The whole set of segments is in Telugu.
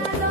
you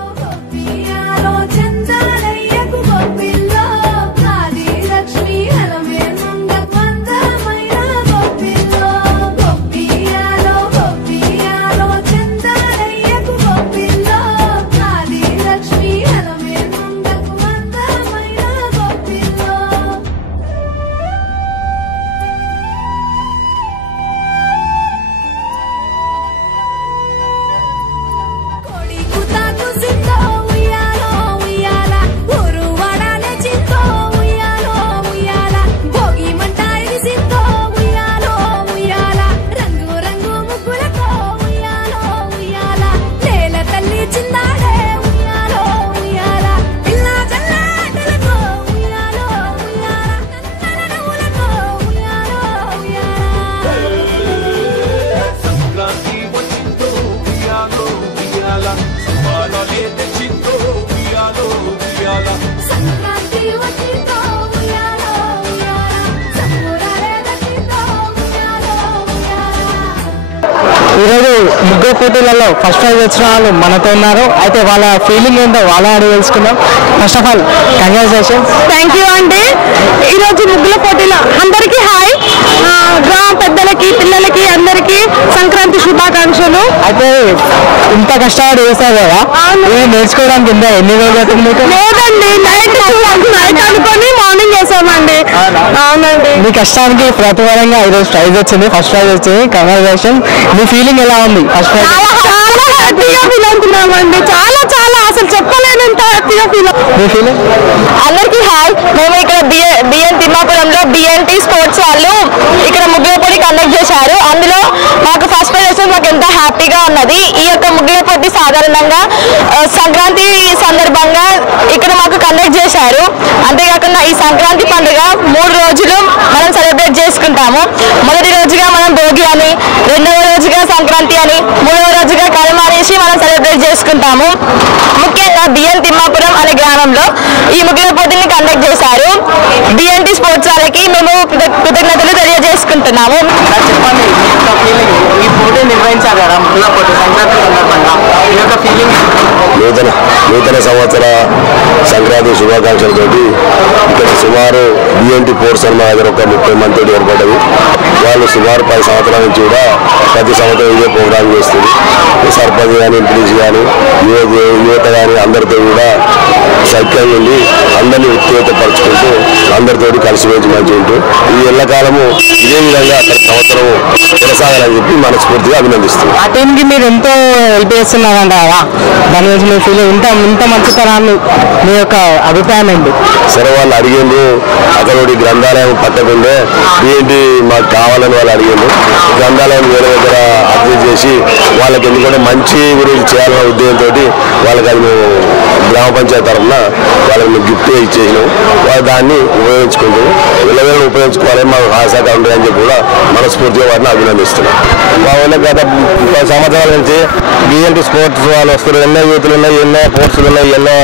పోటీలలో ఫస్ట్ ప్రైజ్ వచ్చిన వాళ్ళు మనతో ఉన్నారు. అయితే వాళ్ళ ఫీలింగ్ ఏంటో వాళ్ళ అడిగి తెలుసుకుందాం first of all congratulation thank you అండి ఈరోజు ముగ్గుల పోటీలో అందరికీ హాయ్ గ్రామ పెద్దలకి పిల్లలకి అందరికీ సంక్రాంతి శుభాకాంక్షలు. అయితే ఇంత కష్టపడి చేస్తారు కదా. ఇది నేర్చుకోవడానికి ఎన్ని రోజులు అవుతుంది లేదండి నైట్ నైట్ చేసామండి అవునండి. మీ కష్టానికి ప్రతిఫలంగా ఈరోజు ప్రైజ్ వచ్చింది ఫస్ట్ ప్రైజ్ వచ్చింది. కంగ్రాచులేషన్ మీ ఫీలింగ్ ఎలా ఉంది? ఫస్ట్ ప్రైజ్ చాలా చాలా హ్యాపీగా ఫీల్ అవుతున్నామండి. చాలా చాలా అసలు చెప్పలేనంత హ్యాపీగా ఫీల్ మీ ఫీలింగ్ అందరికీ హాయ్. మేము ఇక్కడ బిఎన్ తిమ్మాపురంలో బిఎన్టీ స్పోర్ట్స్ వాళ్ళు ఇక్కడ ముగ్గుల పోటీ కండక్ట్ చేశారు. అందులో మాకు ఫస్ట్ ప్రైజ్ వస్తే మాకు ఎంతో హ్యాపీగా ఉన్నది. ఈ యొక్క ముగ్గుల పోటీ సాధారణంగా సంక్రాంతి సందర్భంగా మాకు చేశారు. అంతేకాకుండా ఈ సంక్రాంతి పండుగ మూడు రోజులు మనం సెలబ్రేట్ చేసుకుంటాము. మొదటి రోజుగా మనం భోగి అని రెండవ రోజుగా సంక్రాంతి అని మూడవ రోజుగా కనుమ అనేసి మనం సెలబ్రేట్ చేసుకుంటాము. ముఖ్యంగా బిఎన్ తిమ్మాపురం అనే గ్రామంలో ఈ ముగ్గుల పోటీని కండక్ట్ చేశారు. బిఎన్టీ స్పోర్ట్స్ వాళ్ళకి మేము కృత- కృతజ్ఞతలు తెలియజేసుకుంటున్నాము. నూతన నూతన సంవత్సర సంక్రాంతి శుభాకాంక్షలతోటి ఇక్కడ సుమారు బిఎన్టీ ఫోర్స్ అని మా దగ్గర ఒక ముప్పై మంది తోటి ఏర్పడ్డది. వాళ్ళు సుమారు పది సంవత్సరాల నుంచి కూడా ప్రతి సంవత్సరం ఇదే ప్రోగ్రాం చేస్తుంది సర్పంచ్ కానీ ఎంపీడీసీ కానీ యువత కానీ అందరితో కూడా సైక్యం నుండి అందరినీ ఉత్తేజపరుచుకుంటూ అందరితోటి కలిసిమెలిసి మంచి ఉంటూ ఈ ఎల్లకాలము ఇదే విధంగా ప్రతి సంవత్సరము కొనసాగాలని చెప్పి మనస్ఫూర్తిగా అభినందిస్తున్నాం. ఆ టీంకి మీరు ఎంతో హెల్ప్ చేస్తున్నారంట కదా దాని గురించి మీ ఫీలింగ్ ఇంత ఇంత మంచితనాన్ని మీ యొక్క అభిప్రాయం ఏంటి? సరే వాళ్ళు అడిగిండ్రు. అతనుడి గ్రంథాలయం పట్టకుండే ఏంటి మాకు కావాలని వాళ్ళు అడిగిండ్రు. గ్రంథాలయం వేరే దగ్గర అర్థం చేసి వాళ్ళకి ఎందుకంటే మంచి గురించి చేయాలన్న ఉద్దేశంతో వాళ్ళకి అది మేము గ్రామ పంచాయతీ తరఫున వాళ్ళకి గిఫ్ట్ ఇచ్చేసినాం. వాళ్ళు దాన్ని ఉపయోగించుకుంటారు వీళ్ళ ఉపయోగించుకోవాలని మాకు ఆశాఖ ఉంటుంది అని చెప్పి కూడా మనస్ఫూర్తిగా వాటిని అభినందిస్తున్నాం. మా ఊళ్ళో గత పది సంవత్సరాల నుంచి బిఎన్టీ స్పోర్ట్స్ వాళ్ళు వస్తారు ఎన్నో యూత్లు ఉన్నాయి ఎన్నో స్పోర్ట్స్లు ఉన్నాయి ఎన్నో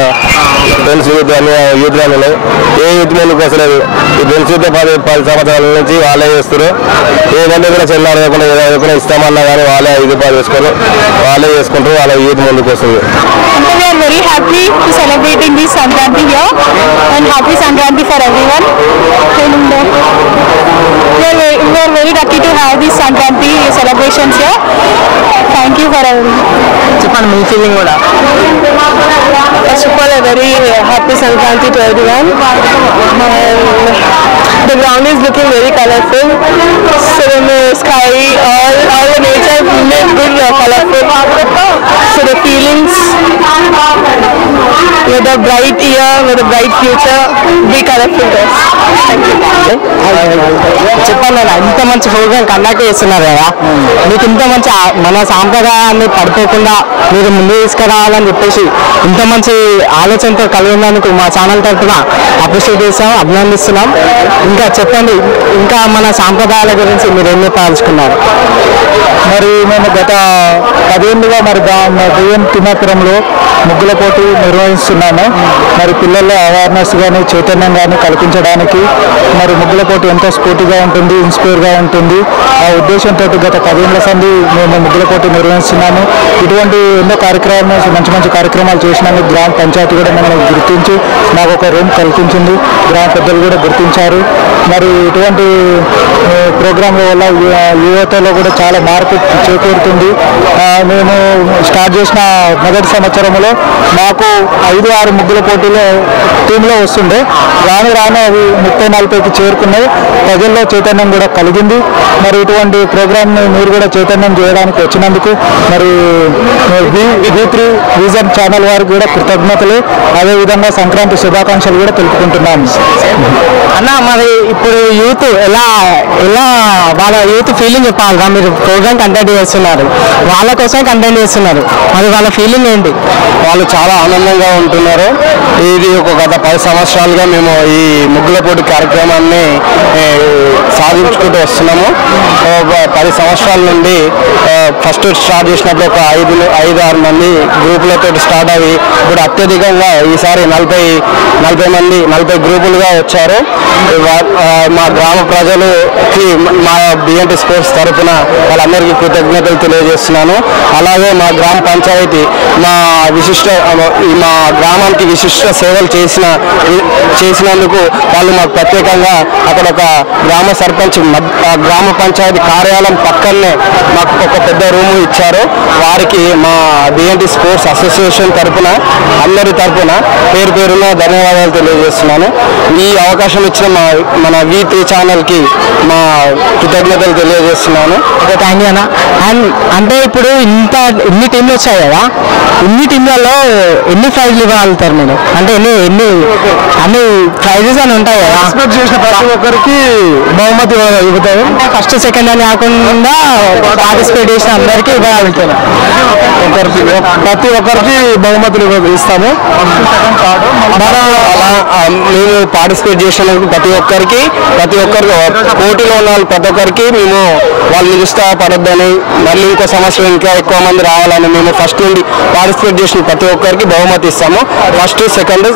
ఫ్రెండ్స్ యూత్ అన్ని యూత్ అని ఉన్నాయి. ఏ యూత్ ముందుకు వస్తలేదు ఈ ఫ్రెండ్స్ యూత్ పది పది సంవత్సరాల నుంచి వాళ్ళే చేస్తారు ఏదంటే కూడా చెల్లారు లేకుండా ఏదైనా ఇస్తామన్నా కానీ వాళ్ళే ఐదు రూపాయలు వేసుకొని వాళ్ళే చేసుకుంటారు వాళ్ళ యూత్ ముందుకు వస్తుంది. are very happy to celebrating this Sankranti here and happy Sankranti for everyone. And uh, we, are very, we are very lucky to have these Sankranti celebrations here. Thank you for everything. చెప్పండి మీ ఫీలింగ్ కూడా First of all, a very happy Sankranti to everyone. And the ground is looking very colorful. So the sky, all, All the nature made colorful. So the feelings with a bright year, with a bright future, be colorful dress. us. చెప్పండి ఇంత మంచి ప్రోగ్రామ్ కండక్ట్ చేస్తున్నారు కదా మీకు ఇంత మంచి మన సాంప్రదాయాన్ని పడిపోకుండా మీరు ముందు తీసుకురావాలని చెప్పేసి ఇంత మంచి ఆలోచనతో కలిగి ఉన్నందుకు మా ఛానల్ తరఫున అప్రిషియేట్ చేస్తాం అభినందిస్తున్నాం ఇంకా చెప్పండి ఇంకా మన సాంప్రదాయాల గురించి మీరు ఏం పాల్చుకున్నారు మరి మేము గత పదేళ్ళుగా మరి బియ్యం తిమ్మాపురంలో ముగ్గుల పోటీ నిర్వహిస్తున్నాము. మరి పిల్లల్లో అవేర్నెస్ కానీ చైతన్యం కానీ కల్పించడానికి మరి ముగ్గుల పోటీ ఎంతో స్ఫూర్తిగా ఉంటుంది ఇన్స్పైర్గా ఉంటుంది. ఆ ఉద్దేశంతో గత పదేళ్ళ సంది మేము ముగ్గుల పోటీ నిర్వహిస్తున్నాము. ఇటువంటి ఎన్నో కార్యక్రమాలు మంచి మంచి కార్యక్రమాలు చేసినందుకు గ్రామ పంచాయతీ కూడా మనల్ని గుర్తించి మాకు ఒక రూమ్ కల్పించింది. గ్రామ పెద్దలు కూడా గుర్తించారు. మరి ఇటువంటి ప్రోగ్రాంల వల్ల యువతలో కూడా చాలా మార్పు చేకూరుతుంది. మేము స్టార్ట్ చేసిన మొదటి సంవత్సరంలో మాకు ఐదు ఆరు ముగ్గుల పోటీలో టీంలో వస్తుండే. రాను రాను అవి ముప్పై నలభైకి చేరుకున్నాయి. ప్రజల్లో చైతన్యం కూడా కలిగింది. మరి ఇటువంటి ప్రోగ్రామ్ని మీరు కూడా చైతన్యం చేయడానికి వచ్చినందుకు మరి వి త్రీ విజన్ ఛానల్ వారికి కూడా కృతజ్ఞతలు. అదేవిధంగా సంక్రాంతి శుభాకాంక్షలు కూడా తెలుపుకుంటున్నాను. అన్న మరి ఇప్పుడు యూత్ ఎలా ఎలా వాళ్ళ యూత్ ఫీలింగ్ చెప్పాలిరా మీరు. ప్రోగ్రామ్ కండక్ట్ చేస్తున్నారు. వాళ్ళ కోసం కండక్ట్ చేస్తున్నారు. మరి వాళ్ళ ఫీలింగ్ ఏంటి? వాళ్ళు చాలా ఆనందంగా ఉంటున్నారు. ఇది ఒక గత పది సంవత్సరాలుగా మేము ఈ ముగ్గుల పోటీ కార్యక్రమాన్ని సాధించుకుంటూ వస్తున్నాము. పది సంవత్సరాల నుండి ఫస్ట్ స్టార్ట్ చేసినప్పుడు ఒక ఐదు ఐదు ఆరు మంది గ్రూపులతో స్టార్ట్ అయ్యి ఇప్పుడు అత్యధికంగా ఈసారి నలభై నలభై మంది నలభై గ్రూపులుగా వచ్చారు. మా గ్రామ ప్రజలకి మా బిఎన్టీ స్పోర్ట్స్ తరఫున వాళ్ళందరికీ కృతజ్ఞతలు తెలియజేస్తున్నాను. అలాగే మా గ్రామ పంచాయతీ మా విశిష్ట మా గ్రామానికి విశిష్ట సేవలు చేసిన చేసినందుకు వాళ్ళు మాకు ప్రత్యేకంగా అక్కడ ఒక గ్రామ సర్పంచ్ గ్రామ పంచాయతీ కార్యాలయం పక్కనే మాకు ఒక పెద్ద రూము ఇచ్చారు. వారికి మా బిఎన్టీ స్పోర్ట్స్ అసోసియేషన్ తరఫున అందరి తరఫున పేరు పేరున ధన్యవాదాలు తెలియజేస్తున్నాను. ఈ అవకాశం ఇచ్చిన మా మన వి త్రీ ఛానల్కి మా కృతజ్ఞతలు తెలియజేస్తున్నాను. ఓకే థ్యాంక్ యూ అన్న. అండ్ అంటే ఇప్పుడు ఇంత ఇన్ని టీంలు వచ్చాయి కదా? ఇన్ని టీంలలో ఎన్ని ప్రైజ్లు ఇవ్వగలుగుతారు మీరు? అంటే ఎన్ని ఎన్ని అన్ని ప్రైజెస్ అని ఉంటాయి కదా. చేసిన ప్రతి ఒక్కరికి బహుమతి ఇవ్వతారు. ఫస్ట్ సెకండ్ అని కాకుండా పార్టిసిపేట్ చేసిన అందరికీ ఇవ్వగలుగుతారు ఒకరికి ప్రతి ఒక్కరికి బహుమతులు ఇస్తాము. మన పార్టిసిపేట్ చేసినందుకు ప్రతి ఒక్కరికి ప్రతి ఒక్కరికి పోటీలో ఉన్న వాళ్ళు ప్రతి ఒక్కరికి మేము వాళ్ళు నిరుత్సాహపడొద్దని మళ్ళీ ఇంకో సంవత్సరం ఇంకా ఎక్కువ మంది రావాలని మేము ఫస్ట్ నుండి పార్టిసిపేట్ చేసిన ప్రతి ఒక్కరికి బహుమతి ఇస్తాము. ఫస్ట్ సెకండ్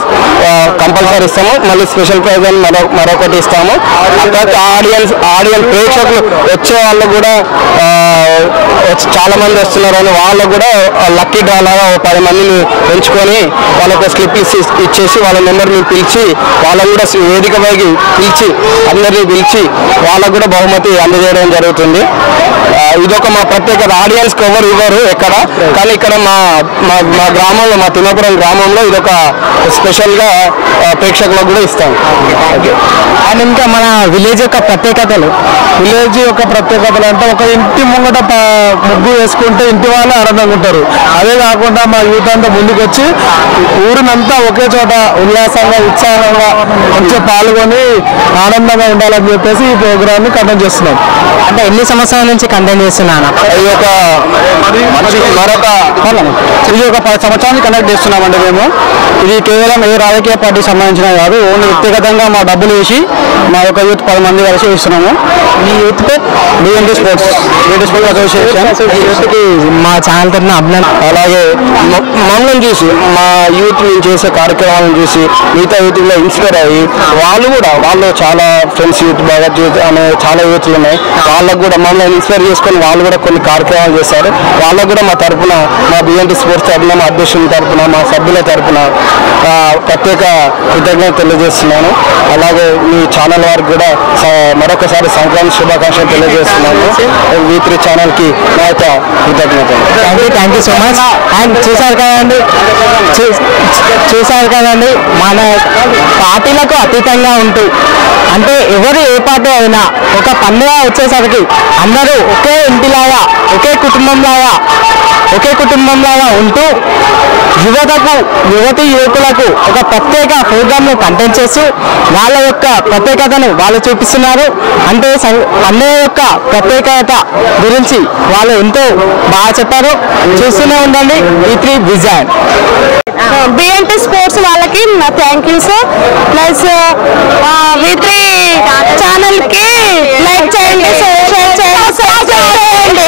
కంపల్సరీ ఇస్తాము. మళ్ళీ స్పెషల్ ప్రైజ్ అని మరో మరొకటి ఇస్తాము. ప్రతి ఆడియన్స్ ఆడియన్స్ ప్రేక్షకులు వచ్చే వాళ్ళు కూడా చాలా మంది వస్తున్నారని వాళ్ళకు కూడా లక్కీ డ్రా లాగా పది మందిని ఎంచుకొని వాళ్ళకు స్లిప్ ఇచ్చేసి వాళ్ళ నెంబర్ మేము పిలిచి వాళ్ళని కూడా వేదిక పైకి పిలిచి అందరినీ పిలిచి వాళ్ళకు కూడా బహుమతి అందజేయడం జరుగుతుంది. ఇదొక మా ప్రత్యేకత. ఆడియన్స్ ఎవరు ఇవ్వరు ఎక్కడ కానీ ఇక్కడ మా మా మా గ్రామంలో మా తిమ్మాపురం గ్రామంలో ఇదొక స్పెషల్గా ప్రేక్షకులకు కూడా ఇస్తాం. అండ్ ఇంకా మన విలేజ్ యొక్క ప్రత్యేకతలు. విలేజ్ యొక్క ప్రత్యేకతలు అంటే ఒక ఇంటి ముంగట ముగ్గు వేసుకుంటే ఇంటి వాళ్ళే ఆనందంగా ఉంటారు. అదే కాకుండా మా యూత్ అంతా ముందుకు వచ్చి ఊరినంతా ఒకే చోట ఉల్లాసంగా ఉత్సాహంగా మంచిగా పాల్గొని ఆనందంగా ఉండాలని చెప్పేసి ఈ ప్రోగ్రామ్ని కండక్ట్ చేస్తున్నాం. అంటే ఎన్ని సంవత్సరాల నుంచి కంటెంట్ చేస్తున్నాను? ఇది ఒక మరొక ఇది ఒక పది సంవత్సరాలు కండక్ట్ చేస్తున్నామండి మేము. ఇది కేవలం ఏ రాజకీయ పార్టీకి సంబంధించిన కాదు ఓన్లీ వ్యక్తిగతంగా మా డబ్బులు వేసి మా యొక్క యూత్ పది మంది కలిసి ఇస్తున్నాము. మీ youth pay BNT sports BNT sports association యూత్కి మా ఛానల్ తరఫున అభినందన. అలాగే మమ్మల్ని చూసి మా యూత్ మేము చేసే కార్యక్రమాలను చూసి మిగతా యూత్ ఇన్స్పైర్ ఉంటాయి. వాళ్ళు కూడా వాళ్ళు చాలా ఫ్రెండ్స్ యూత్ బాగా యూత్ అనే చాలా యూత్లు ఉన్నాయి. వాళ్ళకు కూడా మమ్మల్ని ఇన్స్పైర్ చేసుకొని వాళ్ళు కూడా కొన్ని కార్యక్రమాలు చేశారు. వాళ్ళకు కూడా మా తరపున మా బిఎన్టీ స్పోర్ట్స్ తరఫున మా అధ్యక్షుల తరపున మా సభ్యుల తరపున ప్రత్యేక కృతజ్ఞత తెలియజేస్తున్నాను. అలాగే మీ ఛానల్ వారికి కూడా మరొకసారి సంక్రాంతి శుభాకాంక్షలు తెలియజేస్తున్నాను. వి త్రీ ఛానల్కి నా యొక్క కృతజ్ఞతలు. Thank you thank you so much and చూసారు కదండి? చూసారు కదండి? మన పార్టీలకు అతీతంగా ఉంటూ అంటే ఎవరు ఏ పార్టీ అయినా ఒక పండుగ వచ్చేసరికి అందరూ ఒకే ఇంటిలాగా ఒకే కుటుంబంలాగా ఒకే కుటుంబంలాగా ఉంటూ యువతకు యువతి యువకులకు ఒక ప్రత్యేక ప్రోగ్రామ్ను కంటెంట్ చేస్తూ వాళ్ళ యొక్క ప్రత్యేకతను వాళ్ళు చూపిస్తున్నారు. అంటే అన్నయ్య యొక్క ప్రత్యేకత గురించి వాళ్ళు ఎంతో బాగా చెప్పారు. చూస్తూనే ఉండండి ఈ త్రీ విజయన్ బిఎన్టీ స్పోర్ట్స్ వాళ్ళకి thank you sir plus V three ఛానల్కి లైక్ చేయండి షేర్ చేయండి.